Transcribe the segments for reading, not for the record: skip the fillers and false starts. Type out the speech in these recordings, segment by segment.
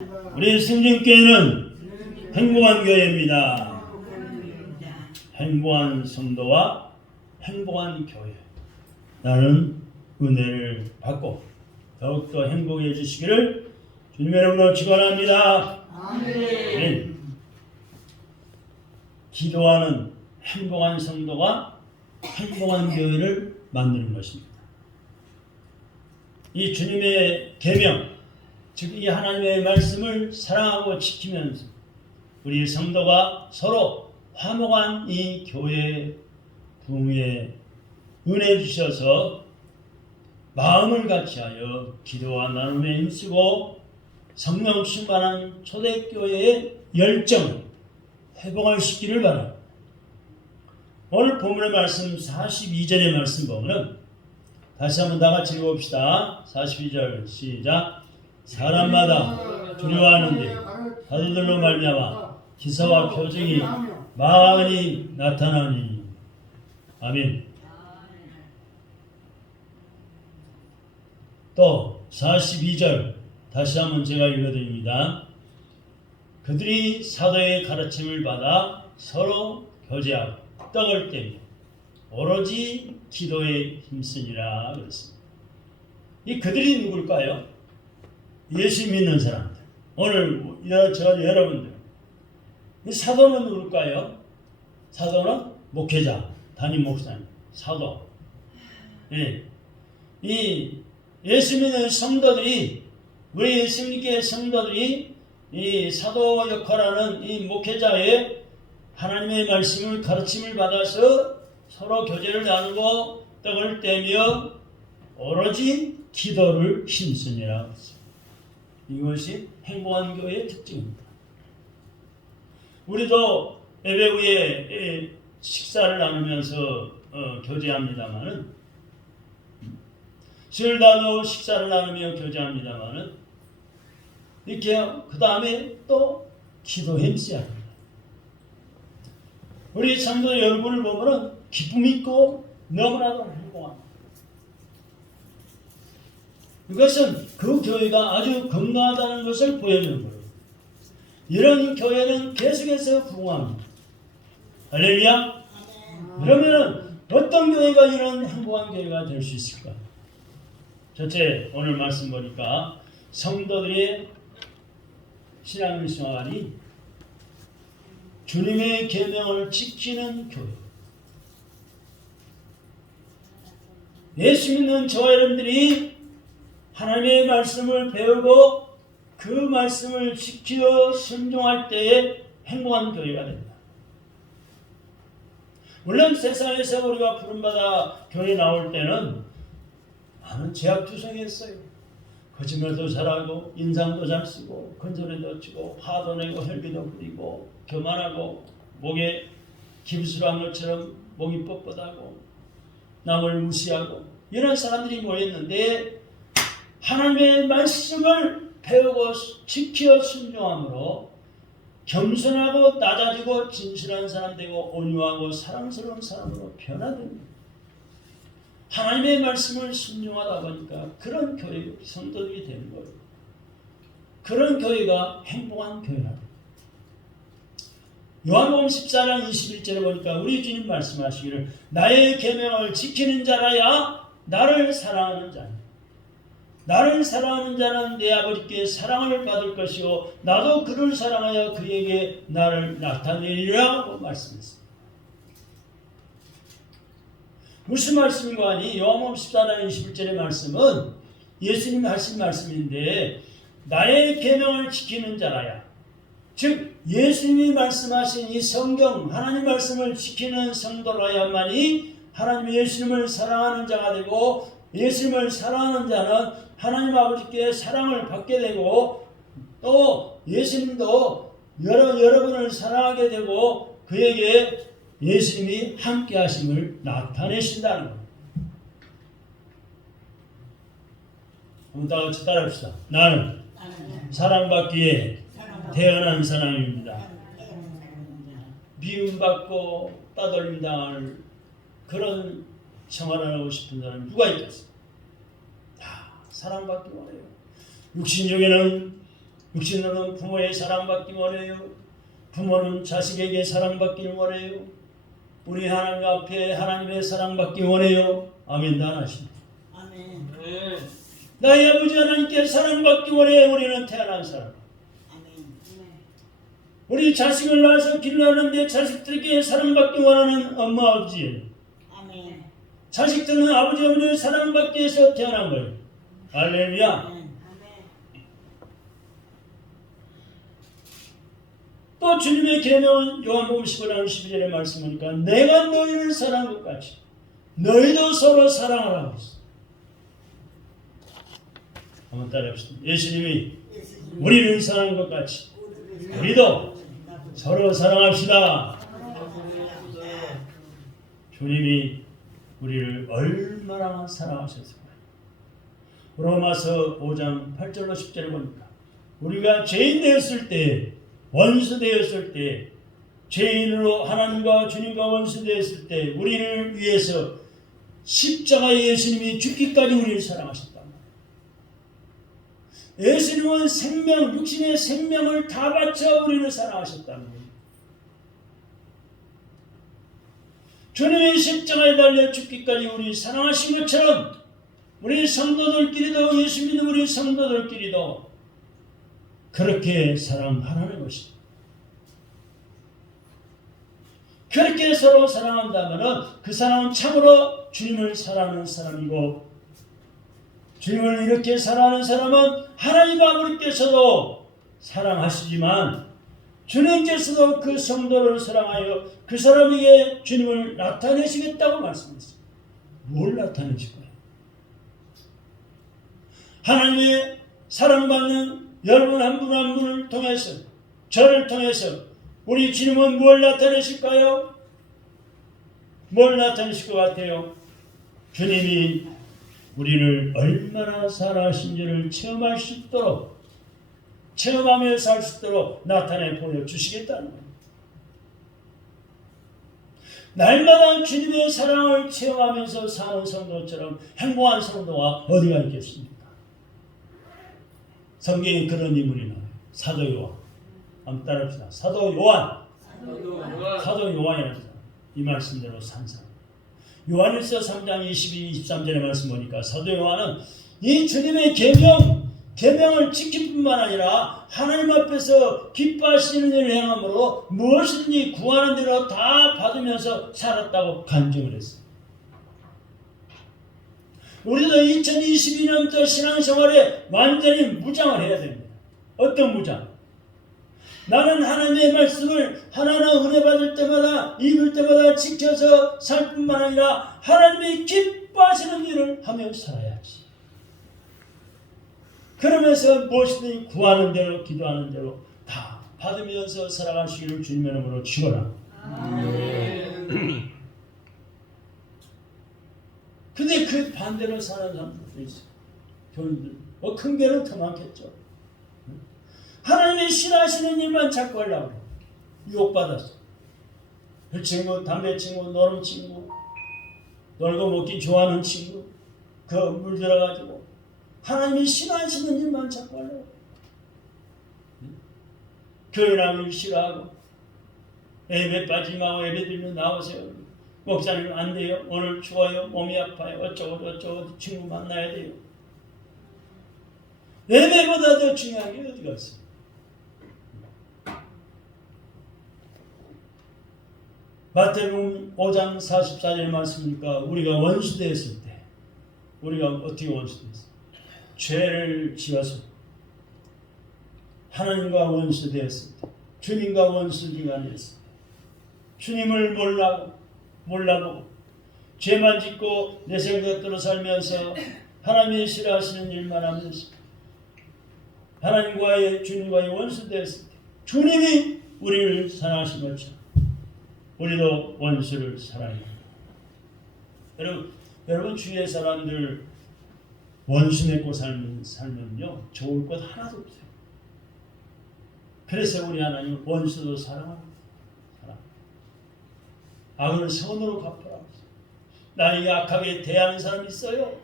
우리 승진교회는 행복한 교회입니다. 행복한 성도와 행복한 교회. 나는 은혜를 받고 더욱더 행복해지시기를 주님의 이름으로 축원합니다. 아멘. 기도하는 행복한 성도가 행복한 교회를 만드는 것입니다. 이 주님의 계명, 즉 이 하나님의 말씀을 사랑하고 지키면서 우리 성도가 서로 화목한 이 교회 부흥에 은혜 주셔서 마음을 같이하여 기도와 나눔에 힘쓰고 성령 충만한 초대교회의 열정을 회복할 수 있기를 바랍니다. 오늘 본문의 말씀 42절의 말씀 보면 다시 한번 다 같이 읽어봅시다. 42절 시작. 사람마다 두려워하는데 사도들로 말미암아 기사와 표징이 많이 나타나니. 아멘. 또 42절 다시 한번 제가 읽어드립니다. 그들이 사도의 가르침을 받아 서로 교제하고 떡을 떼며 오로지 기도에 힘쓰니라 그랬습니다. 이 그들이 누굴까요? 예수 믿는 사람들. 오늘 여러분들. 이 사도는 누굴까요? 사도는 목회자, 담임 목사님, 사도. 예. 이 예수 믿는 성도들이, 우리 예수 믿는 성도들이 이 사도 역할하는 이 목회자의 하나님의 말씀을 가르침을 받아서 서로 교제를 나누고 떡을 떼며 오로지 기도를 힘쓰니라. 이것이 행복한 교회의 특징입니다. 우리도 예배 후에 식사를 나누면서 교제합니다마는, 술다도 식사를 나누며 교제합니다마는, 이렇게 그 다음에 또 기도 힘써야 합니다. 우리 성도의 얼굴을 보면은 기쁨이 있고 너무나도 행복합니다. 이것은 그 교회가 아주 건강하다는 것을 보여주는 거예요. 이런 교회는 계속해서 부흥합니다. 할렐루야. 그러면 어떤 교회가 이런 행복한 교회가 될 수 있을까? 첫째, 오늘 말씀 보니까 성도들의 신앙생활이 주님의 계명을 지키는 교회. 예수 믿는 저와 여러분들이 하나님의 말씀을 배우고 그 말씀을 지켜 순종할 때에 행복한 교회가 됩니다. 물론 세상에서 우리가 부름받아 교회 나올 때는 많은 제약투성이했어요. 거짓말도 잘하고 인상도 잘 쓰고 건소리도 치고 화도 내고 혈기도 부리고 교만하고 목에 기부스러운 것처럼 목이 뻣뻣하고 남을 무시하고 이런 사람들이 모였는데 하나님의 말씀을 배우고 지켜 순종함으로 겸손하고 낮아지고 진실한 사람 되고 온유하고 사랑스러운 사람으로 변화됩니다. 하나님의 말씀을 순종하다 보니까 그런 교회 성도들이 되는 거예요. 그런 교회가 행복한 교회랍니다. 요한복음 14장 21절에 보니까 우리 주님 말씀하시기를 나의 계명을 지키는 자라야 나를 사랑하는 자니 나를 사랑하는 자는 내 아버지께 사랑을 받을 것이요 나도 그를 사랑하여 그에게 나를 나타내리라고 말씀했습니다. 무슨 말씀인가 하니 요한복음 14장 21절의 말씀은 예수님이 하신 말씀인데 나의 계명을 지키는 자라야, 즉 예수님이 말씀하신 이 성경 하나님 말씀을 지키는 성도라야만이 하나님 예수님을 사랑하는 자가 되고 예수님을 사랑하는 자는 하나님 아버지께 사랑을 받게 되고 또 예수님도 여러분을 사랑하게 되고 그에게 예수님이 함께 하심을 나타내신다는 겁니다. 한번 다 같이 따라합시다. 나는 사랑받기에 태어난 사람입니다. 미움받고 따돌림 당할 그런 생활을 하고 싶은 사람이 누가 있겠습니까? 다 사랑받기 원해요. 육신적에는 육신으로는 부모의 사랑받기 원해요. 부모는 자식에게 사랑받기를 원해요. 우리 하나님 앞에 하나님의 사랑받기 원해요. 아멘. 다 하십니다. 아멘. 나의 아버지 하나님께 사랑받기 원해. 우리는 태어난 사람. 아멘. 우리 자식을 낳아서 길러하는데 자식들에게 사랑받기 원하는 엄마 아버지. 아멘. 자식들은 아버지 어머니를 사랑받기 위해서 태어난 거예요. 할렐루야. 아멘. 또 주님의 계명은 요한복음 15장 12절에 말씀하니까 내가 너희를 사랑한 것 같이 너희도 서로 사랑하라고 했어. 한번 따라합시다. 예수님이 우리를 사랑한 것 같이 우리도 서로 사랑합시다. 주님이 우리를 얼마나 사랑하셨을까요? 로마서 5장 8절로 10절에 보니까 우리가 죄인 되었을 때, 원수 되었을 때, 죄인으로 하나님과 주님과 원수 되었을 때 우리를 위해서 십자가에 예수님이 죽기까지 우리를 사랑하셨다. 예수님은 생명, 육신의 생명을 다 바쳐 우리를 사랑하셨다는 거예요. 주님의 십자가에 달려 죽기까지 우리 사랑하신 것처럼 우리 성도들끼리도, 예수 믿는 우리 성도들끼리도 그렇게 사랑하라는 것입니다. 그렇게 서로 사랑한다면 그 사람은 참으로 주님을 사랑하는 사람이고, 주님을 이렇게 사랑하는 사람은 하나님 아버지께서도 사랑하시지만 주님께서도 그 성도를 사랑하여 그 사람에게 주님을 나타내시겠다고 말씀했습니다. 뭘 나타내실 거예요? 하나님의 사랑받는 여러분 한 분 한 분을 통해서, 저를 통해서 우리 주님은 뭘 나타내실까요? 뭘 나타내실 것 같아요? 주님이 우리를 얼마나 사랑하신지를 체험할 수 있도록, 체험하며 살 수 있도록 나타내 보여주시겠다는 거예요. 날마다 주님의 사랑을 체험하면서 사는 성도처럼 행복한 성도가 어디가 있겠습니까? 성경에 그런 인물이 나와요. 사도 요한. 한번 따라합시다. 사도 요한. 사도 요한이라는 사람. 이 말씀대로 산 사람. 요한일서 3장 22, 23절의 말씀 보니까 사도 요한은 이 주님의 계명을 지킬 뿐만 아니라 하나님 앞에서 기뻐하시는 일을 행함으로 무엇이든지 구하는 대로 다 받으면서 살았다고 간증을 했어요. 우리도 2022년부터 신앙생활에 완전히 무장을 해야 됩니다. 어떤 무장? 나는 하나님의 말씀을 하나하나 은혜 받을 때마다, 읽을 때마다 지켜서 살 뿐만 아니라 하나님이 기뻐하시는 일을 하며 살아야지. 그러면서 무엇이든 구하는 대로, 기도하는 대로 다 받으면서 살아가시기를 주님의 이름으로 축원합니다. 근데 그 반대로 사는 사람들도 있어요. 교인들. 큰 교회는 더 많겠죠. 하나님이 싫어하시는 일만 자꾸 하려고 그래요. 유혹받았어. 그 친구, 담배 친구, 노름 친구, 놀고 먹기 좋아하는 친구, 그 물들어가지고 하나님이 싫어하시는 일만 자꾸 하려고 그래요. 교회 나오기 싫어하고, 예배 빠지지 마고 예배 드리면 나오세요. 목사님 안 돼요. 오늘 추워요. 몸이 아파요. 어쩌고 친구 만나야 돼요. 예배보다 더 중요한 게 어디가 있어요? 마태복음 5장 44절의 말씀이니까 우리가 원수되었을 때, 우리가 어떻게 원수되었어요? 죄를 지어서 하나님과 원수되었을 때, 주님과 원수지간에 있을 때, 주님을 몰라보고 죄만 짓고 내 생각대로 살면서 하나님이 싫어하시는 일만 하면서 하나님과의, 주님과의 원수되었을 때 주님이 우리를 사랑하신 것처럼 우리도 원수를 사랑해야 합니다. 여러분 주위의 사람들 원수 맺고 살면요 좋을 것 하나도 없어요. 그래서 우리 하나님은 원수도 사랑합니다. 악을 선으로 갚으라. 나에게 악하게 대하는 사람이 있어요.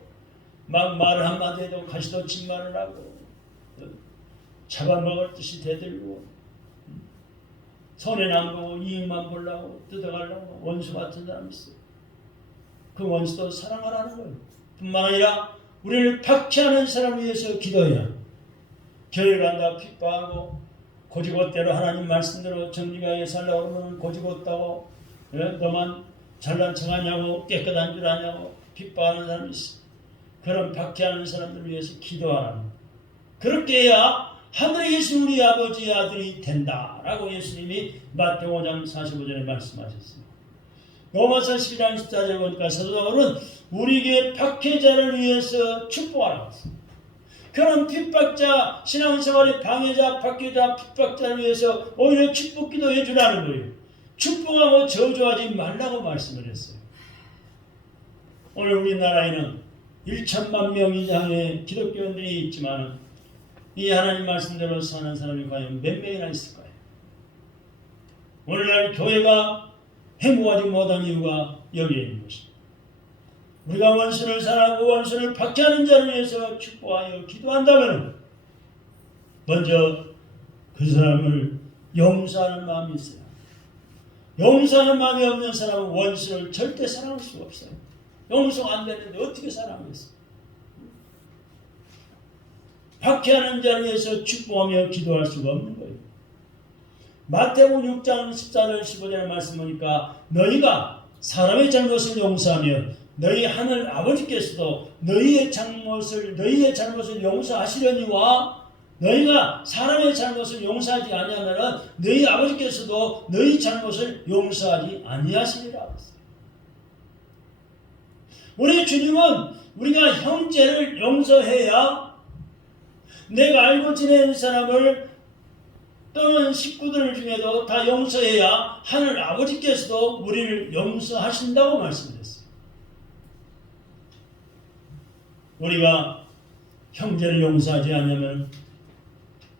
막 말을 한마디 해도 가시도 친 말을 하고 잡아먹을 듯이 대들고 손해는 안 보고 이익만 보려고 뜯어가려고 원수 같은 사람이 있어요. 그 원수도 사랑하라는 거예요. 뿐만 아니라 우리를 박해하는 사람을 위해서 기도해야 교회를 간다 핍박하고 고지고대로 하나님 말씀대로 정직하게 살라고 그러면 고지고다고 너만 잘난 척하냐고 깨끗한 줄 아냐고 핍박하는 사람이 있어. 그런 박해하는 사람들을 위해서 기도하라는 거예요. 그렇게 해야 하늘에 계신 우리 아버지의 아들이 된다라고 예수님이 마태복음 5장 45절에 말씀하셨습니다. 로마서 12장 14절 보니까 사도 바울은 우리에게 박해자를 위해서 축복하라고 했습니다. 그런 핍박자, 신앙생활의 방해자, 박해자, 핍박자를 위해서 오히려 축복기도 해주라는 거예요. 축복하고 저주하지 말라고 말씀을 했어요. 오늘 우리나라에는 1천만 명 이상의 기독교인들이 있지만 이 하나님 말씀대로 사는 사람이 과연 몇 명이나 있을까요? 오늘날 교회가 행복하지 못한 이유가 여기에 있는 것입니다. 우리가 원수를 사랑하고 원수를 박해하는 자를 위해서 축복하여 기도한다면 먼저 그 사람을 용서하는 마음이 있어요. 용서하는 마음이 없는 사람은 원수를 절대 사랑할 수가 없어요. 용서가 안 되는데 어떻게 사랑하겠어요? 박해하는 자를 위해서 축복하며 기도할 수가 없는 거예요. 마태복음 6장 14절 15절의 말씀 보니까 너희가 사람의 잘못을 용서하며 너희 하늘 아버지께서도 너희의 잘못을 용서하시려니와 너희가 사람의 잘못을 용서하지 아니하면 너희 아버지께서도 너희 잘못을 용서하지 아니하시리라 했어요. 우리 주님은 우리가 형제를 용서해야 내가 알고 지내는 사람을 또는 식구들 중에도 다 용서해야 하늘 아버지께서도 우리를 용서하신다고 말씀드렸어요. 우리가 형제를 용서하지 않으면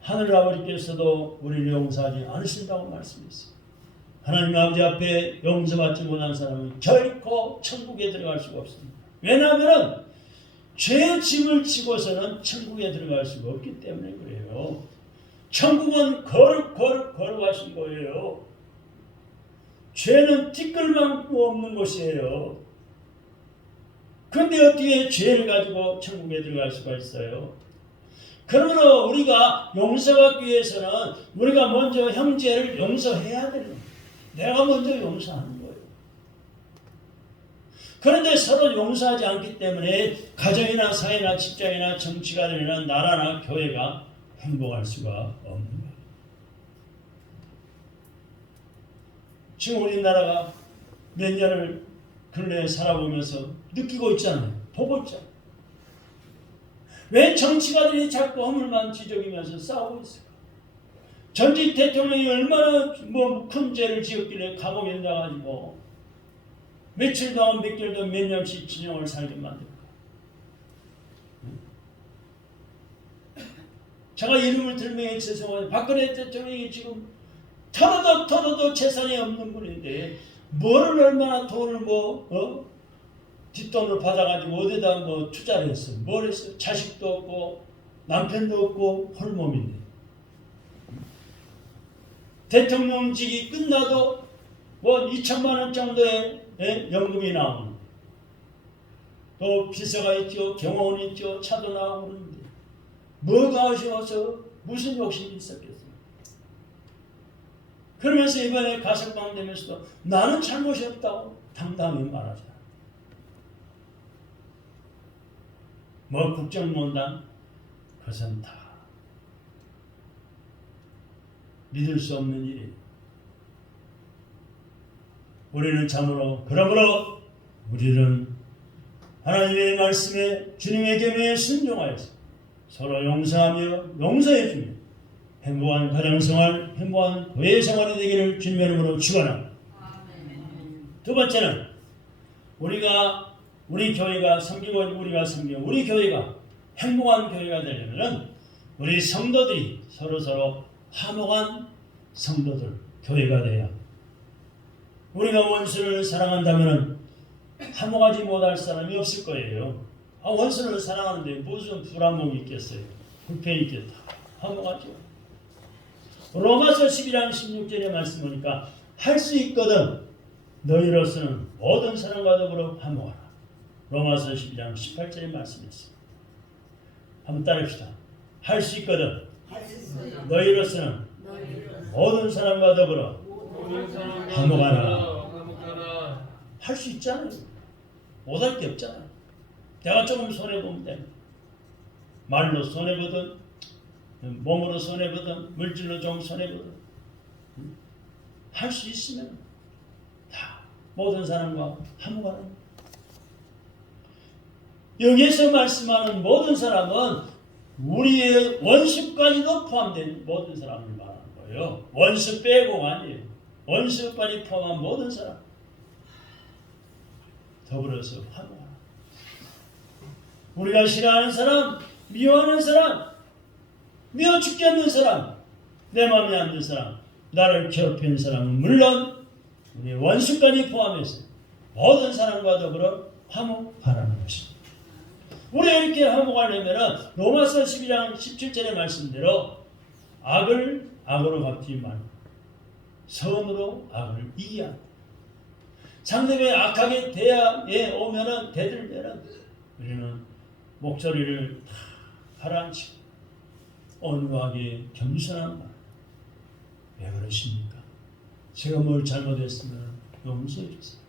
하늘 아버지께서도 우리를 용서하지 않으신다고 말씀했어요. 하나님 아버지 앞에 용서받지 못한 사람은 결코 천국에 들어갈 수가 없습니다. 왜냐하면 죄의 짐을 지고서는 천국에 들어갈 수가 없기 때문에 그래요. 천국은 거룩하신 거예요. 죄는 티끌만큼 없는 곳이에요. 그런데 어떻게 죄를 가지고 천국에 들어갈 수가 있어요? 그러므로 우리가 용서받기 위해서는 우리가 먼저 형제를 용서해야 되는 거예요. 내가 먼저 용서하는 거예요. 그런데 서로 용서하지 않기 때문에 가정이나 사회나 직장이나 정치가 되나 나라나 교회가 행복할 수가 없는 거예요. 지금 우리나라가 몇 년을 근래에 살아보면서 느끼고 있잖아요. 보고 있잖아요. 왜 정치가들이 자꾸 허물만 지적이면서 싸우고 있을까? 전직 대통령이 얼마나 큰 죄를 지었길래 감옥에 나가지고 며칠 동안 몇 개월 동안 몇 년씩 진영을 살게 만들까? 제가 이름을 들면 죄송해요. 박근혜 대통령이 지금 털어도 재산이 없는 분인데 뭐를 얼마나 돈을 뒷돈을 받아가지고 어디다 투자를 했어? 뭘 했어? 자식도 없고 남편도 없고 홀몸인데 대통령직이 끝나도 2천만 원 정도의 연금이 나오는데 또 비서가 있죠, 경호원이 있죠, 차도 나오고 그러는데 뭐가 아쉬워서 무슨 욕심이 있었겠어요? 그러면서 이번에 가석방 되면서도 나는 잘못이 없다고 당당히 말하잖아. 국정농단 그것은 다 믿을 수 없는 일이에요. 우리는 참으로 그러므로 우리는 하나님의 말씀에 주님의 계명에 순종하여서 서로 용서하며 용서해주며 행복한 가정생활, 행복한 교회생활이 되기를 주님의 이름으로 축원합니다. 두 번째는 우리 교회가 섬기고 우리가 섬기고 우리 교회가 행복한 교회가 되려면 우리 성도들이 서로 화목한 성도들 교회가 돼야 우리가 원수를 사랑한다면 화목하지 못할 사람이 없을 거예요. 원수를 사랑하는데 무슨 불화목이 있겠어요? 불편이 있겠다. 화목하죠. 로마서 11장 16절의 말씀 보니까 할 수 있거든 너희로서는 모든 사람과 더불어 화목하라. 로마서 12장 18절의 말씀이었습니다. 한번 따라합시다. 할 수 있거든 너희로서는 모든 사람과 더불어 화목하라. 할 수 있잖아요. 못할 게 없잖아요. 내가 조금 손해보면 돼. 말로 손해보든 몸으로 손해보든 물질로 좀 손해보든 할 수 있으면 다 모든 사람과 화목하라. 여기에서 말씀하는 모든 사람은 우리의 원수까지도 포함된 모든 사람을 말하는 거예요. 원수 빼고가 아니에요. 원수까지 포함한 모든 사람 더불어서 화목하라. 우리가 싫어하는 사람, 미워하는 사람, 미워 죽겠는 사람, 내 마음에 안 드는 사람, 나를 괴롭히는 사람은 물론 우리 원수까지 포함해서 모든 사람과 더불어 화목하라는 것입니다. 우리가 이렇게 화목하려면 로마서 12장 17절의 말씀대로 악을 악으로 갚지 말고 선으로 악을 이기야. 상대방이 악하게 대들면은 우리는 목소리를 다 가라앉히고 온유하게 겸손한 말. 왜 그러십니까? 제가 뭘 잘못했으면 용서해 주세요.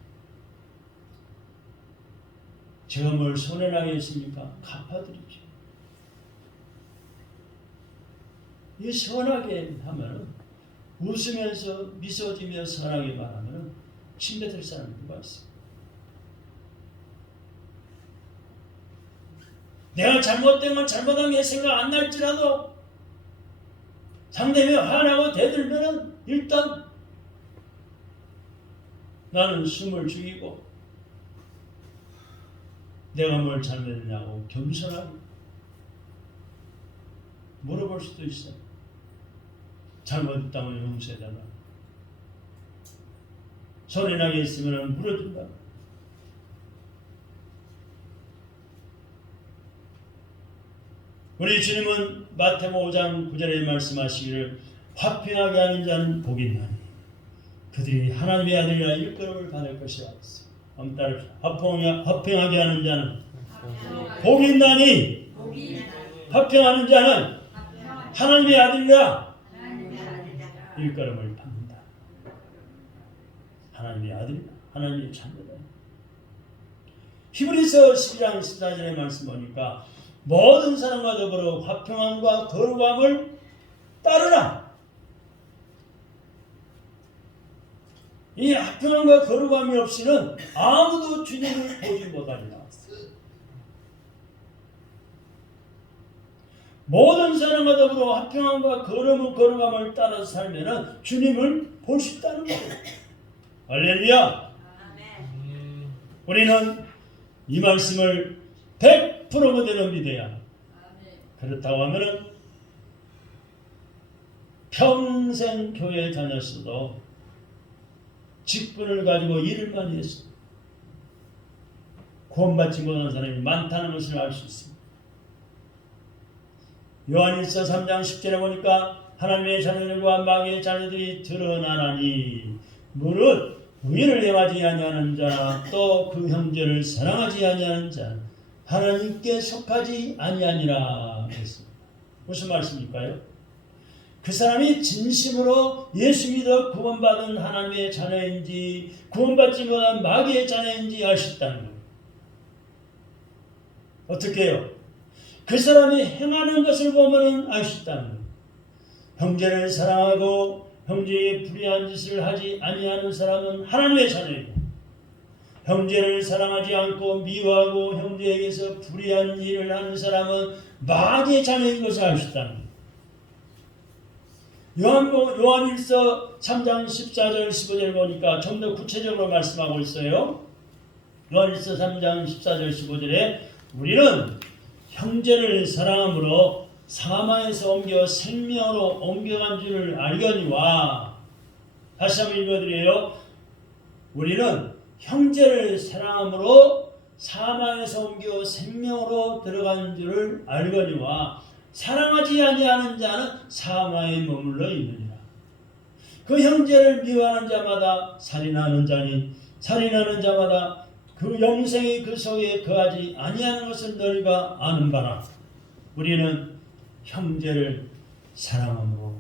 제가 뭘 손해나게 했습니까? 갚아드리죠. 이 선하게 하면 웃으면서 미소 지며 선하게 말하면 침뱉을 사람이 누가 있어요? 내가 잘못된 건 잘못한 게 생각 안 날지라도 상대방이 화나고 대들면 일단 나는 숨을 죽이고 내가 뭘 잘못했냐고 겸손하게 물어볼 수도 있어요. 잘못했다면 용서해달라. 손해나게 있으면 물어준다. 우리 주님은 마태복음 5장 9절에 말씀하시기를 화평하게 하는 자는 복이 있나니 그들이 하나님의 아들이라 일컬음을 받을 것이라 했어요. 한번 따라합시다. 화평하게 하는 자는 복이 있나니 화평하는 자는 하나님의 아들이라 일컬음을 받는다. 하나님의 아들이다. 하나님의 자녀다. 히브리서 12장 14절의 말씀 보니까 모든 사람과 더불어 화평함과 거룩함을 따르라. 이 화평함과 거룩함이 없이는 아무도 주님을 보지 못하리라. 모든 사람과 더불어 화평함과 거룩함을 따라서 살면 주님을 볼 수 있다는 거예요. 할렐루야. 우리는 이 말씀을 100% 그대로 믿어야. 그렇다고 하면 평생 교회에 다녔어도 직분을 가지고 일을 많이 했어. 구원받지 못한 사람이 많다는 것을 알 수 있습니다. 요한일서 3장 10절에 보니까 하나님의 자녀들과 마귀의 자녀들이 드러나나니 무릇 의를 행하지 아니하는 자나 또 그 형제를 사랑하지 아니하는 자 하나님께 속하지 아니하니라 했습니다. 무슨 말씀일까요? 그 사람이 진심으로 예수 믿어 구원받은 하나님의 자녀인지 구원받지 못한 마귀의 자녀인지 알 수 있다는 거예요. 어떻게 해요? 그 사람이 행하는 것을 보면 알 수 있다는 거예요. 형제를 사랑하고 형제의 불의한 짓을 하지 아니하는 사람은 하나님의 자녀이고 형제를 사랑하지 않고 미워하고 형제에게서 불의한 일을 하는 사람은 마귀의 자녀인 것을 알 수 있다는 거예요. 요한일서 3장 14절 15절 보니까 좀 더 구체적으로 말씀하고 있어요. 요한일서 3장 14절 15절에 우리는 형제를 사랑함으로 사망에서 옮겨 생명으로 옮겨간 줄을 알거니와. 다시 한번 읽어드려요. 우리는 형제를 사랑함으로 사망에서 옮겨 생명으로 들어간 줄을 알거니와. 사랑하지 아니하는 자는 사망에 머물러 있느니라. 그 형제를 미워하는 자마다 살인하는 자니 살인하는 자마다 그 영생이 그 속에 거하지 아니하는 것을 너희가 아는 바라. 우리는 형제를 사랑함으로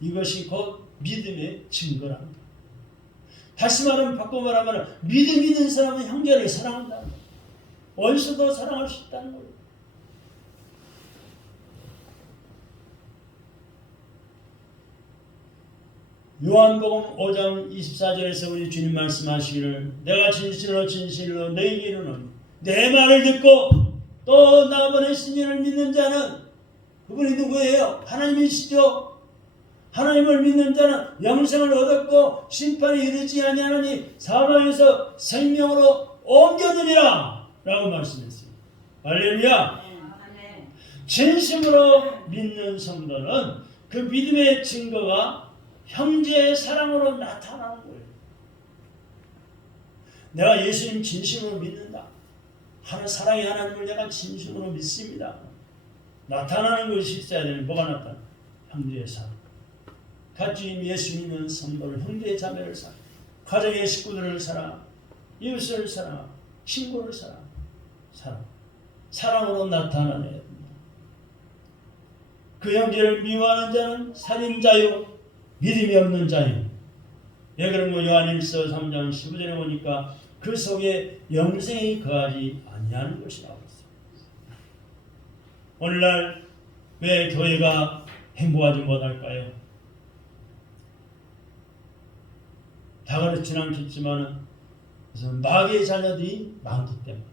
이것이 곧 믿음의 증거랍니다. 다시 바꿔 말하면 믿음 있는 사람은 형제를 사랑한다. 원수도 사랑할 수 있다는 거예요. 요한복음 5장 24절에서 우리 주님 말씀하시기를 내가 진실로 진실로 너희에게 이르노니 내 말을 듣고 또 나 보내신 이를 믿는 자는 그분이 누구예요? 하나님이시죠. 하나님을 믿는 자는 영생을 얻었고 심판에 이르지 아니하나니 사망에서 생명으로 옮겨드리라 라고 말씀했어요. 할렐루야. 진심으로 믿는 성도는 그 믿음의 증거가 형제의 사랑으로 나타나는 거예요. 내가 예수님 진심으로 믿는다. 사랑의 하나님을 내가 진심으로 믿습니다. 나타나는 것이 있어야 되는 뭐가 나타나? 형제의 사랑. 같이 예수 믿는 성도를 형제의 자매를 사랑, 가정의 식구들을 사랑, 이웃을 사랑, 친구를 사랑, 사랑으로 나타나야 됩니다. 그 형제를 미워하는 자는 살인자요 믿음이 없는 자요. 왜 그런 거 요한일서 3장 15절에 보니까 그 속에 영생이 거하지 아니하는 것이라고 했어요. 오늘날 왜 교회가 행복하지 못할까요? 다 그렇지는 않겠지만 마귀의 자녀들이 많기 때문에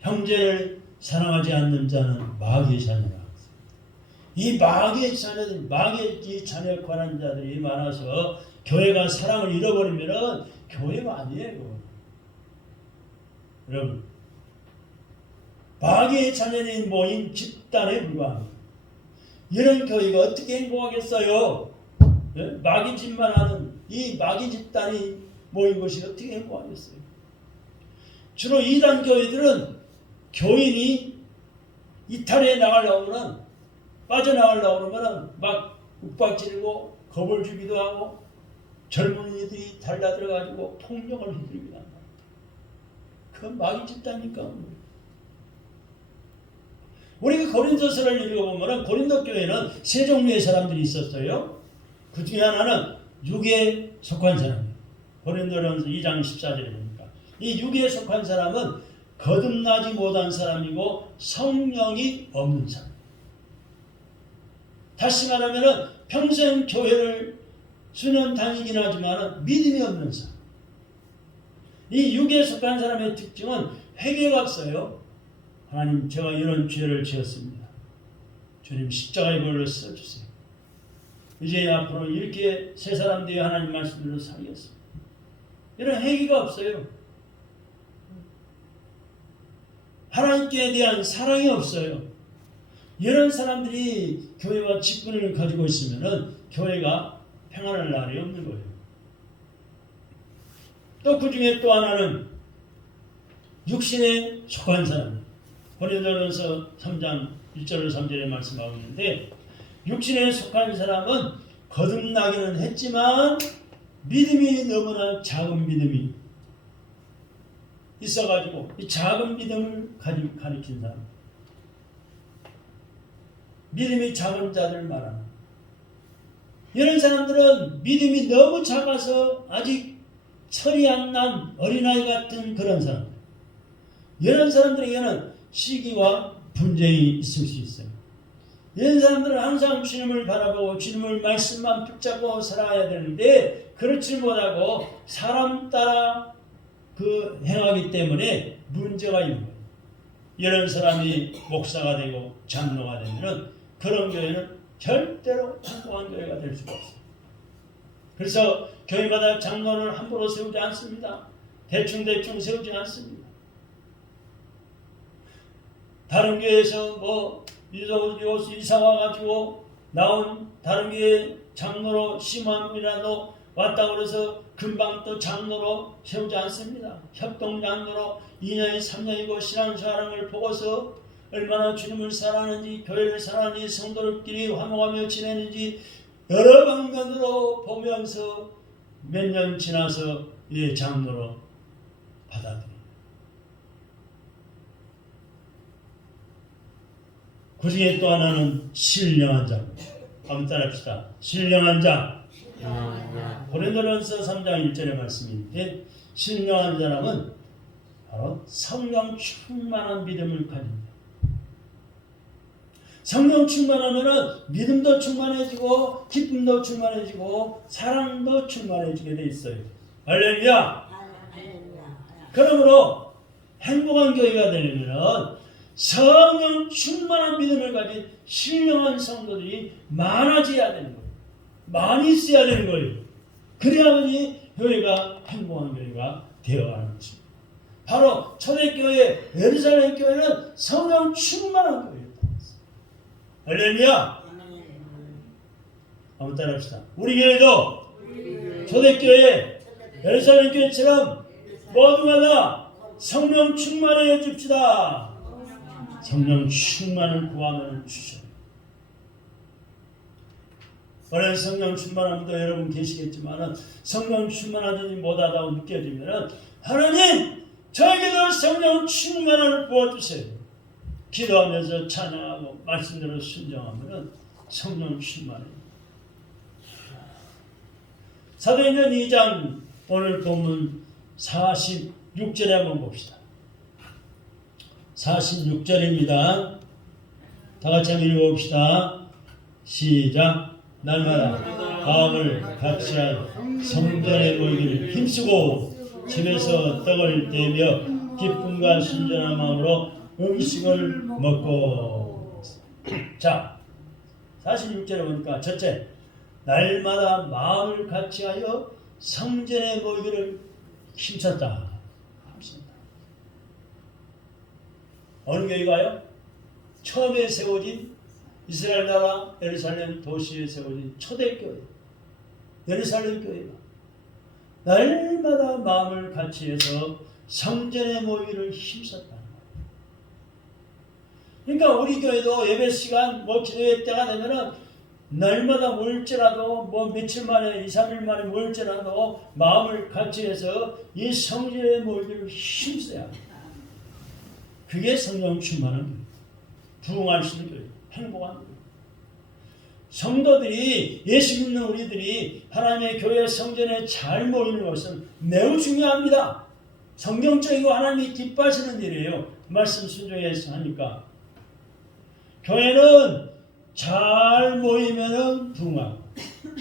형제를 사랑하지 않는 자는 마귀의 자녀라. 이 마귀의 자녀들, 마귀의 자녀에 관한 자들이 많아서 교회가 사랑을 잃어버리면 교회가 아니에요. 여러분, 마귀의 자녀들이 모인 집단에 불과합니다. 이런 교회가 어떻게 행복하겠어요? 마귀 짓만 하는 이 마귀 집단이 모인 것이 어떻게 행복하겠어요? 주로 이단 교회들은 교인이 이탈해 나가려면 빠져나가려고 그러면 막 윽박지르고 겁을 주기도 하고 젊은이들이 달라들어가지고 폭력을 휘두르기도 한다. 그 마귀 집단이니까. 우리가 고린도서를 읽어보면 고린도 교회는 세 종류의 사람들이 있었어요. 그 중에 하나는 육에 속한 사람이에요. 고린도전서 2장 14절에 보니까 이 육에 속한 사람은 거듭나지 못한 사람이고 성령이 없는 사람. 다시 말하면 평생 교회를 수년 다니긴 하지만 믿음이 없는 사람. 이 육에 속한 사람의 특징은 회개가 없어요. 하나님, 제가 이런 죄를 지었습니다. 주님 십자가의 벌로 써주세요. 이제 앞으로 이렇게 새 사람 되어 하나님 말씀대로 살겠습니다. 이런 회개가 없어요. 하나님께 대한 사랑이 없어요. 이런 사람들이 교회와 직분을 가지고 있으면 교회가 평안할 날이 없는 거예요. 또 그 중에 또 하나는 육신에 속한 사람. 고린도전서 3장 1절 3절에 말씀하고 있는데 육신에 속한 사람은 거듭나기는 했지만 믿음이 너무나 작은 믿음이 있어가지고 이 작은 믿음을 가리킨 사람. 믿음이 작은 자들 말하는 이런 사람들은 믿음이 너무 작아서 아직 철이 안 난 어린아이 같은 그런 사람들. 이런 사람들에게는 시기와 분쟁이 있을 수 있어요. 이런 사람들은 항상 주님을 바라보고 주님을 말씀만 붙잡고 살아야 되는데 그렇지 못하고 사람 따라 행하기 때문에 문제가 있는 거예요. 이런 사람이 목사가 되고 장로가 되면 그런 교회는 절대로 행복한 교회가 될 수가 없어요. 그래서 교회마다 장로를 함부로 세우지 않습니다. 대충 세우지 않습니다. 다른 교회에서 이사 와가지고 나온 다른 교회 장로로 심한 분이라도 왔다 그래서 금방 또 장로로 세우지 않습니다. 협동 장로로 2년, 3년이고 신앙생활을 보고서 얼마나 주님을 사랑하는지, 교회를 사랑하는지, 성도들끼리 화목하며 지내는지 여러 방면으로 보면서 몇 년 지나서 이 장로로 받아들여요. 그 중에 또 하나는 신령한 자. 한번 따라합시다. 신령한 자. 고린도전서 3장 1절의 말씀인데, 신령한 자라면 바로 성령 충만한 믿음을 가진다. 성령 충만하면은 믿음도 충만해지고 기쁨도 충만해지고 사랑도 충만해지게 돼 있어요. 할렐루야. 그러므로 행복한 교회가 되려면 성령 충만한 믿음을 가진 신령한 성도들이 많아져야 되는 거예요. 많이 있어야 되는 거예요. 그래야만이 교회가 행복한 교회가 되어가는 것입니다. 바로 초대교회 예루살렘 교회는 성령 충만한 교회였다. 할렐루야. 한번 따라합시다. 우리 교회도 초대교회 예루살렘 교회처럼 모두가 다 성령 충만해 줍시다. 성령 충만을 구하면 주셔요. 오늘 성령 충만함도 여러분 계시겠지만 성령 충만하더니 못하다고 느껴지면 하나님 저에게도 성령 충만함을 부어주세요. 기도하면서 찬양하고 말씀대로 순종하면 성령 충만해요. 사도행전 2장 오늘 본문 46절에 한번 봅시다. 46절입니다. 다 같이 한번 읽어봅시다. 시작. 날마다 마음을 같이하여 성전에 모이기를 힘쓰고 집에서 떡을 떼며 기쁨과 순전한 마음으로 음식을 먹고. 자, 46절에 보니까 첫째, 날마다 마음을 같이하여 성전에 모이기를 힘썼다. 어느 교회가요? 처음에 세워진 이스라엘 나라 예루살렘 도시에 세워진 초대교회 예루살렘 교회가 날마다 마음을 같이해서 성전에 모이기를 힘썼다. 그러니까 우리 교회도 예배 시간 기도회 때가 되면은 날마다 모일지라도 며칠 만에 2, 3일 만에 모일지라도 마음을 같이해서 이 성전에 모이기를 힘써야 합니다. 그게 성령 충만한 교회, 부흥할 수 있는 교회, 행복한 교회. 성도들이 예수 믿는 우리들이 하나님의 교회 성전에 잘 모이는 것은 매우 중요합니다. 성경적이고 하나님이 기뻐하시는 일이에요. 말씀 순종해서 하니까. 교회는 잘 모이면은 부흥하고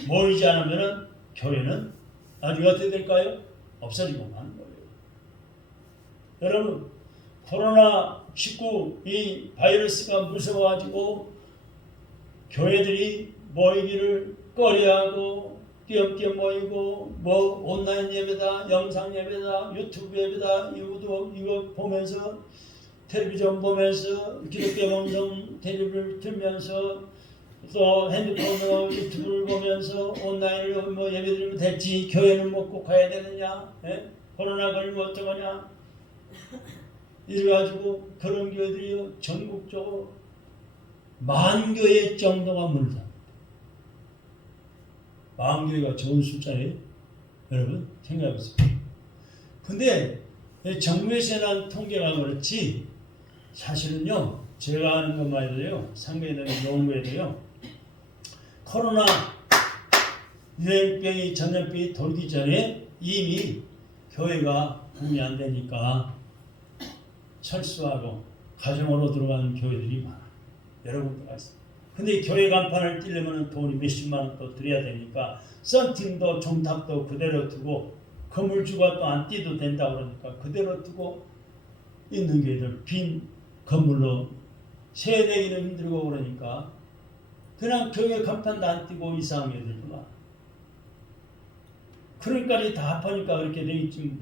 모이지 않으면은 교회는 나중에 어떻게 될까요? 없어지고 마는 거예요. 여러분, 코로나19 이 바이러스가 무서워가지고 교회들이 모이기를 꺼려하고 띄엄띄엄 모이고 온라인 예배다, 영상 예배다, 유튜브 예배다 이거 보면서 텔레비전 보면서 기독교 방송 텔레비를 틀면서 또 핸드폰으로 유튜브를 보면서 온라인으로 예배드리면 됐지 교회는 뭐 꼭 가야 되느냐? 코로나 걸리면 어떡하냐? 이래가지고 그런 교회들이 전국적으로 10,000교회 정도가 문을 닫습니다. 10,000교회가 좋은 숫자예요. 여러분 생각해보세요. 근데 정부에서 난 통계가 그렇지 사실은요 제가 아는 것만 해도요 상계에도 연구해도요 코로나 유행병이 전염병이 돌기 전에 이미 교회가 붐이 안 되니까 철수하고 가정으로 들어가는 교회들이 많아. 여러분들 아시죠? 근데 교회 간판을 띄려면 돈이 몇십만 원 또 드려야 되니까 썬팅도 종탑도 그대로 두고 건물주가 또 안 띄도 된다고 그러니까 그대로 두고 있는 교회들 빈 건물로 세대기는 힘들고 그러니까 그냥 교회 간판도 안 띄고 이상한 교회들도 많아. 그러니까 다 합하니까 그렇게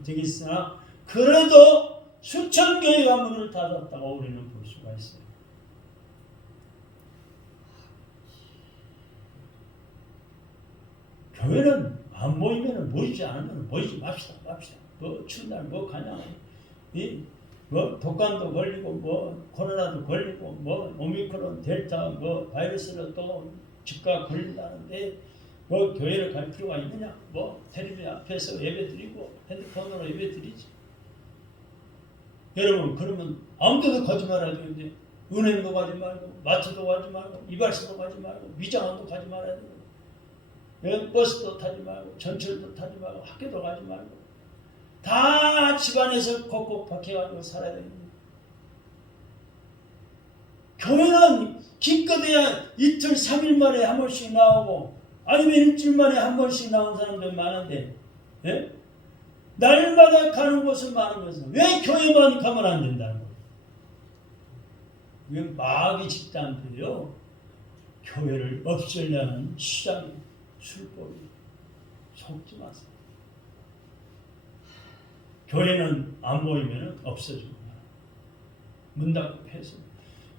되겠으나 그래도 수천 교회가 문을 닫았다고 우리는 볼 수가 있어요. 교회는 안 모이면 모이지 않으면 모이지 맙시다. 추운 날 가냐. 뭐 독감도 걸리고 뭐 코로나도 걸리고 뭐 오미크론 델타 뭐 바이러스로 또 집가 걸린다는데 뭐 교회를 갈 필요가 있느냐? 뭐 텔레비전 앞에서 예배드리고 핸드폰으로 예배드리지. 여러분 그러면 아무데도 가지 말아야 되는데 은행도 가지 말고 마트도 가지 말고 이발소도 가지 말고 미장원도 가지 말아야 되고 버스도 타지 말고 전철도 타지 말고 학교도 가지 말고 다 집안에서 꼭꼭 박혀가지고 살아야 됩니다. 교회는 기껏해야 이틀 3일 만에 한 번씩 나오고 아니면 일주일 만에 한 번씩 나온 사람들 많은데 예? 날마다 가는 곳은 많으면서 왜 교회만 가면 안 된다는 거예요? 이게 마귀 집단들이요. 교회를 없애려는 시장이 술법이 속지 마세요. 교회는 안 보이면 없어집니다. 문 닫고 폐쇄.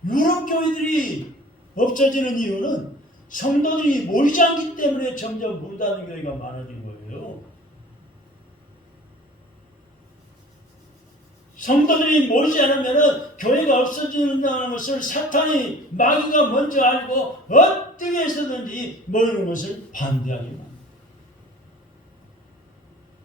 유럽 교회들이 없어지는 이유는 성도들이 모이지 않기 때문에 점점 문 닫는 교회가 많아진 거예요. 성도들이 모이지 않으면 교회가 없어진다는 것을 사탄이 마귀가 먼저 알고 어떻게 해서든지 모이는 것을 반대하게 합니다.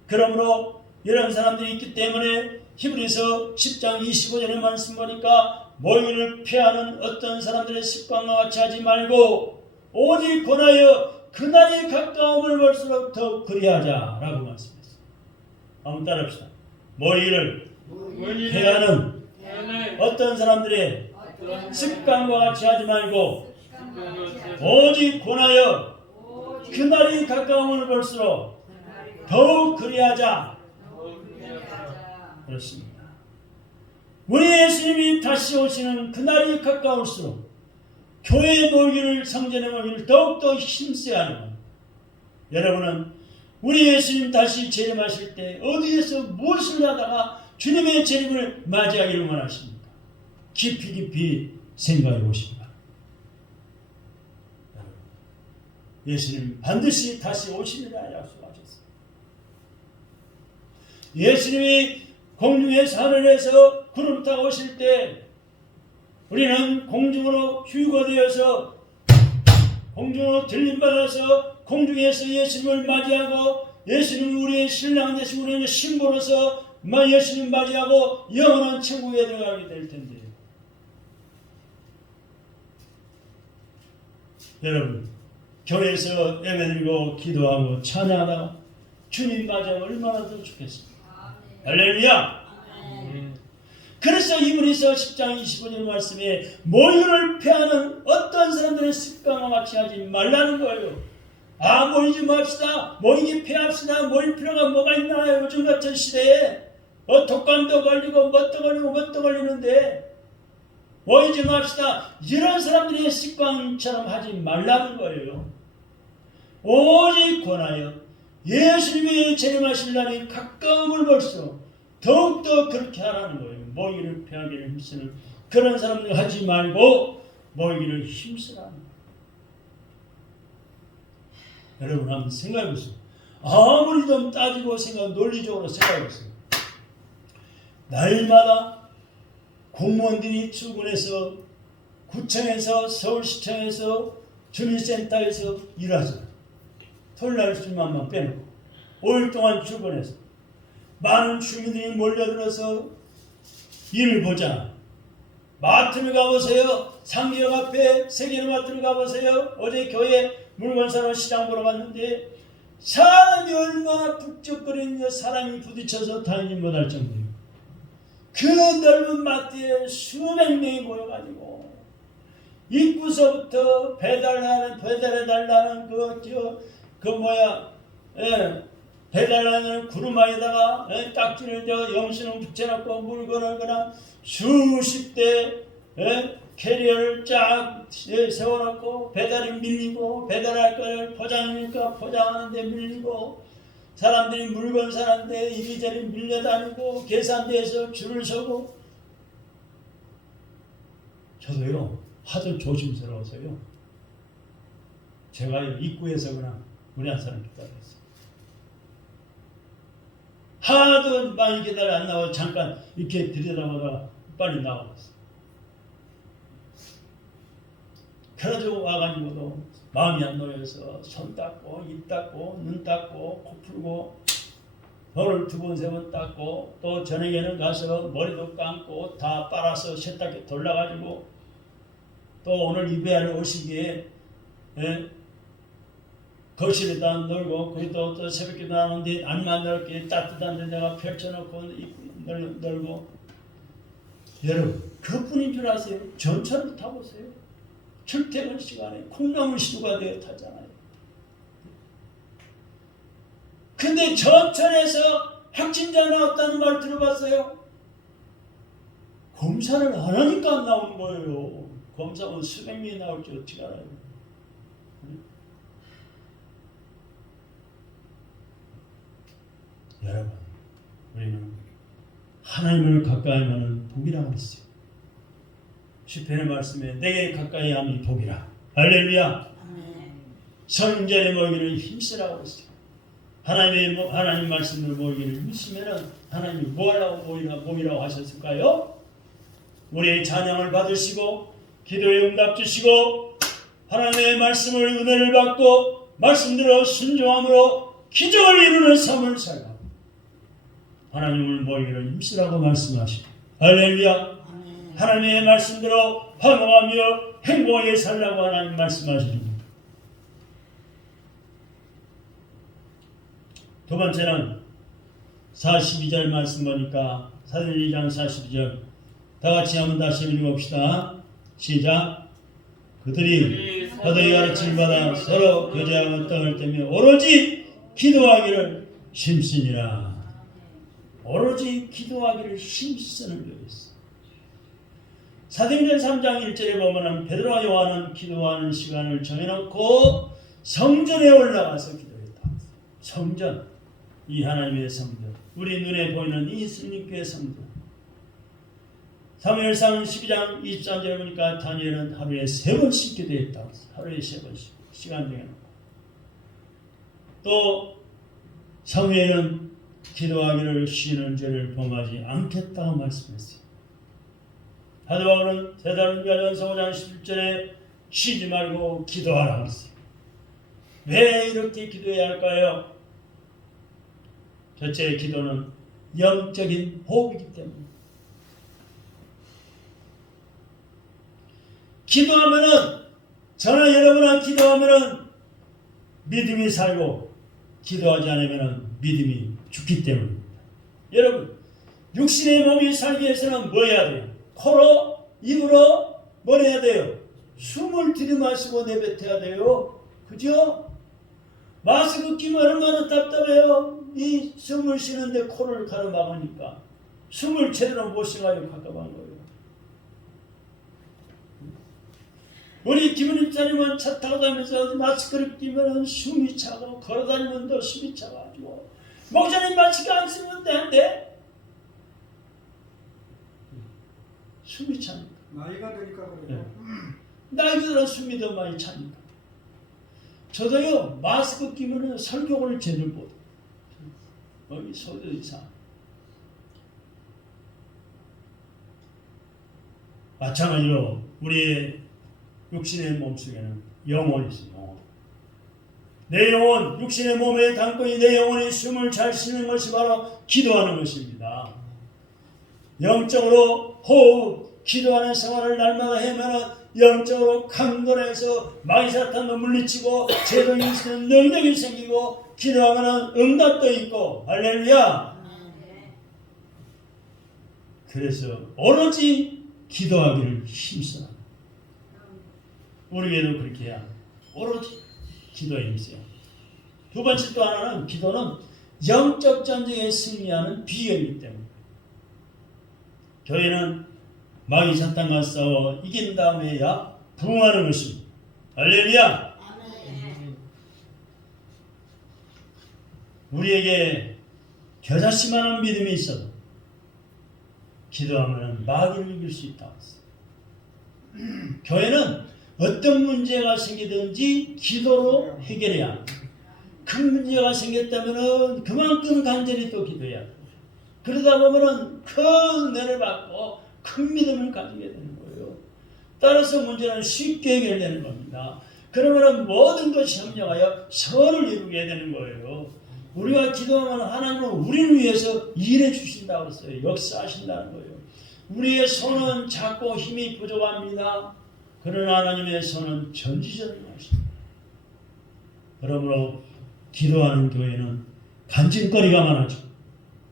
그러므로 이런 사람들이 있기 때문에 히브리서 10장 25절의 말씀 보니까 모임을 피하는 어떤 사람들의 습관과 같이 하지 말고 오직 권하여 그날이 가까움을 볼수록 더욱 그리하자라고 말씀했어요. 한번 따라합시다. 모임을 피하는 어떤 사람들의 습관과 같이 하지 말고 오직 권하여 그날이 가까움을 볼수록 더욱 그리하자. 그렇습니다. 우리 예수님이 다시 오시는 그날이 가까울수록 교회의 모이기를 성전의 모이기를 더욱더 힘써야 하는 겁니다. 여러분은 우리 예수님 다시 재림하실 때 어디에서 무엇을 하다가 주님의 재림을 맞이하기를 원하십니까? 깊이 깊이 생각해 보십니다. 예수님 반드시 다시 오시리라 약속하셨습니다. 예수님이 공중에서 하늘에서 구름 타고 오실 때 우리는 공중으로 휴거되어서 공중으로 들림받아서 공중에서 예수님을 맞이하고 예수님 우리의 신랑 되시고 우리의 신부로서 예수님 맞이하고 영원한 천국에 들어가게 될 텐데요. 여러분 교회에서 예배드리고 기도하고 찬양하다가 주님 맞이하면 얼마나 더 좋겠습니까? 할렐루야! 그래서 히브리서 10장 25절 말씀에 모임을 피하는 어떤 사람들의 습관과 같이 하지 말라는 거예요. 모이지 맙시다. 모이기 피합시다. 모일 필요가 뭐가 있나요? 요즘 같은 시대에 독감도 걸리고 뭣도 걸리고 뭣도 걸리는데 모이지 맙시다. 이런 사람들의 습관처럼 하지 말라는 거예요. 오직 권하여 예수님의 재림하실 날이 가까움을 볼수록 더욱더 그렇게 하라는 거예요. 모이기를 피하기를 힘쓰는 그런 사람들 하지 말고 모이기를 힘쓰라는 거예요. 여러분 한번 생각해 보세요. 아무리 좀 따지고 논리적으로 생각해 보세요. 날마다 공무원들이 출근해서 구청에서 서울시청에서 주민센터에서 일하잖아요. 토요일날 주말만 빼놓고 5일 동안 출근해서 많은 주민들이 몰려들어서 일을 보잖아. 마트를 가보세요. 상기역 앞에 세계로 마트를 가보세요. 어제 교회 물건 사러 시장 보러 갔는데 사람이 얼마나 북적거리는지 사람이 부딪혀서 다니지 못할 정도예요. 그 넓은 마트에 수백 명이 모여가지고 입구서부터 배달해달라는 배달하는 구루마에다가 딱지를 영수증 붙여놓고 물건을 그냥 수십 대 캐리어를 쫙 세워놓고 배달이 밀리고 배달할 걸 포장하니까 포장하는데 밀리고 사람들이 물건 사는데 이리저리 밀려다니고 계산대에서 줄을 서고 저도요 하도 조심스러워서요 제가 입구에서 그냥 우리 한 사람 기다렸어요. 하도 많이 기다려 안 나와 잠깐 이렇게 들여다보다가 빨리 나와버렸어. 그래가지고 와가지고도 마음이 안 놓여서 손 닦고 입 닦고 눈 닦고 코 풀고 볼을 2번 3번 닦고 또 저녁에는 가서 머리도 감고 다 빨아서 세탁기 돌려가지고 또 오늘 입에야 오시기에 거실에다 놀고 거기도 또 새벽기도 하는데 안만 넓게 따뜻한 데 내가 펼쳐놓고 놀고 여러분 그뿐인 줄 아세요? 전철을 타보세요. 출퇴근 시간에 콩나물 시루가 되어 타잖아요. 근데 전철에서 확진자 나왔다는 말 들어봤어요? 검사를 안 하니까 안 나오는 거예요. 검사는 수백 명이 나올지 어떻게 알아요? 여러분, 우리는 하나님을 가까이 하면 복이라고 했어요. 시편의 말씀에 내게 가까이 함이 복이라. 할렐루야. 성전에 모이기를 힘쓰라고 했어요. 하나님 말씀을 모이기를 힘쓰면은 하나님이 뭐라고 모이라고 하셨을까요? 우리의 찬양을 받으시고 기도에 응답 주시고 하나님의 말씀을 은혜를 받고 말씀대로 순종함으로 기적을 이루는 삶을 살고 하나님을 모이기를 힘쓰라고 말씀하시고 할렐루야. 하나님의 말씀대로 환호하며 행복하게 살라고 하나님 말씀하십니다. 두 번째는 42절 말씀 보니까 사도행전 2장 42절 다 같이 한번 다시 읽어봅시다. 시작. 그들이 서로의 가르침을 받아 서로 교제하고 떡을 떼며 오로지 기도하기를 힘쓰니라. 오로지 기도하기를 힘쓰는 거였어. 사도행전 3장 1절에 보면 베드로와 요한은 기도하는 시간을 정해놓고 성전에 올라가서 기도했다. 성전, 이 하나님의 성전, 우리 눈에 보이는 이 승리교회 성전. 사무엘상 12장 23절에 보니까 다니엘은 하루에 3번씩 기도했다. 하루에 3번씩 시간 정해놓고. 또 사무엘은 기도하기를 쉬는 죄를 범하지 않겠다고 말씀했어요. 사도 바울은 데살로니가전서 5장 11절에 쉬지 말고 기도하라고 했어요. 왜 이렇게 기도해야 할까요? 첫째, 기도는 영적인 호흡이기 때문에. 기도하면은 저나 여러분은 기도하면은 믿음이 살고 기도하지 않으면은 믿음이 죽기 때문입니다. 여러분, 육신의 몸이 살기 위해서는 뭐 해야 돼요? 코로, 입으로 뭘 해야 돼요? 숨을 들이마시고 내뱉어야 돼요. 그죠? 마스크 끼면 얼마나 답답해요. 이 숨을 쉬는데 코를 가로막으니까 숨을 제대로 못 쉬어가지고 가까운 거예요. 우리 김은 입사님은 차 타고 다니면서 마스크를 끼면 숨이 차고 걸어다니면 더 숨이 차가지고 목사님 마스크 안 쓰면 되는데 숨이 차니까. 나이가 되니까 그래요. 나이 들어 숨이 더 많이 차니까. 저도요 마스크 끼면 설교를 제대로 못해요. 여기 소리 이상. 마찬가지로 우리의 육신의 몸속에는 영혼이 있어요. 내 영혼, 육신의 몸에 담고 있는 내 영혼이 숨을 잘 쉬는 것이 바로 기도하는 것입니다. 영적으로 호흡, 기도하는 생활을 날마다 하면 영적으로 강건해서 마귀 사탄도 물리치고 제동이 있는 능력이 생기고 기도하면 응답도 있고 할렐루야. 그래서 오로지 기도하기를 힘써라. 우리 교회도 그렇게 해야 오로지 기도에 힘써요. 두 번째 또 하나는 기도는 영적 전쟁에 승리하는 비결이기 때문에 교회는 마귀 사탄과 싸워 이긴 다음에야 부흥하는 것입니다. 할렐루야. 우리에게 겨자씨만한 믿음이 있어도 기도하면 마귀를 이길 수 있다고 했어요. 교회는 어떤 문제가 생기든지 기도로 해결해야 합니다. 그 큰 문제가 생겼다면은 그만큼 간절히 또 기도해야 돼요. 그러다 보면은 큰 은혜를 받고 큰 믿음을 가지게 되는 거예요. 따라서 문제는 쉽게 해결되는 겁니다. 그러면은 모든 것이 협력하여 선을 이루게 되는 거예요. 우리가 기도하면 하나님은 우리를 위해서 일해 주신다고 했어요. 역사하신다는 거예요. 우리의 손은 작고 힘이 부족합니다. 그러나 하나님의 손은 전지전능하십니다. 그러므로 기도하는 교회는 간증거리가 많아져.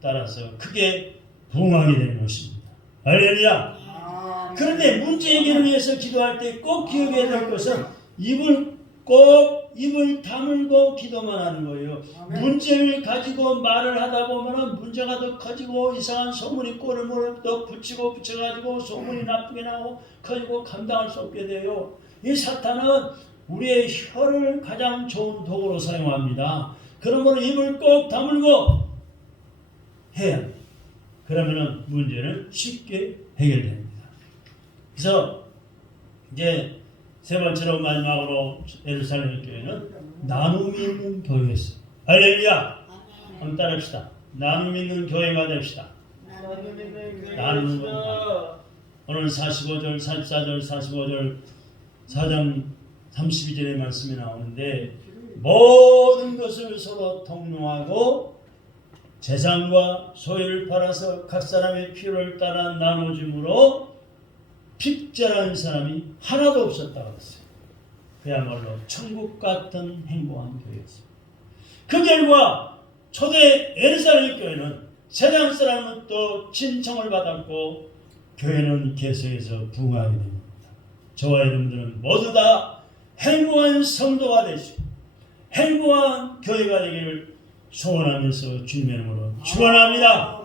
따라서 크게 부흥하게 되는 것입니다. 할렐루야. 그런데 문제 해결을 위해서 기도할 때 꼭 기억해야 될 것은 입을 다물고 기도만 하는 거예요. 문제를 가지고 말을 하다 보면 문제가 더 커지고 이상한 소문이 꼴을 더 붙여가지고 소문이 나쁘게 나고 커지고 감당할 수 없게 돼요. 이 사탄은 우리의 혀를 가장 좋은 도구로 사용합니다. 그러므로 입을 꼭 다물고 해야 합니다. 그러면 문제는 쉽게 해결됩니다. 그래서 이제 세 번째로 마지막으로 예루살렘 교회는 나눔이 있는 교회였어요. 할렐루야. 한번 따라합시다. 나눔 있는 교회가 됩시다. 나누는 겁니다. 오늘 45절, 44절, 45절 4장 32절의 말씀이 나오는데 모든 것을 서로 통용하고 재산과 소유를 팔아서 각 사람의 필요를 따라 나눠줌으로 핍절한 사람이 하나도 없었다고 했어요. 그야말로 천국 같은 행복한 교회였어요. 그 결과 초대 예루살렘 교회는 세상 사람은 또 친청을 받았고 교회는 계속해서 부흥하게 됩니다. 저와 여러분들은 모두 다 행복한 성도가 되시고 행복한 교회가 되기를 소원하면서 주님의 이름으로 축원합니다.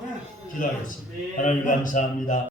기도하겠습니다. 하나님 감사합니다.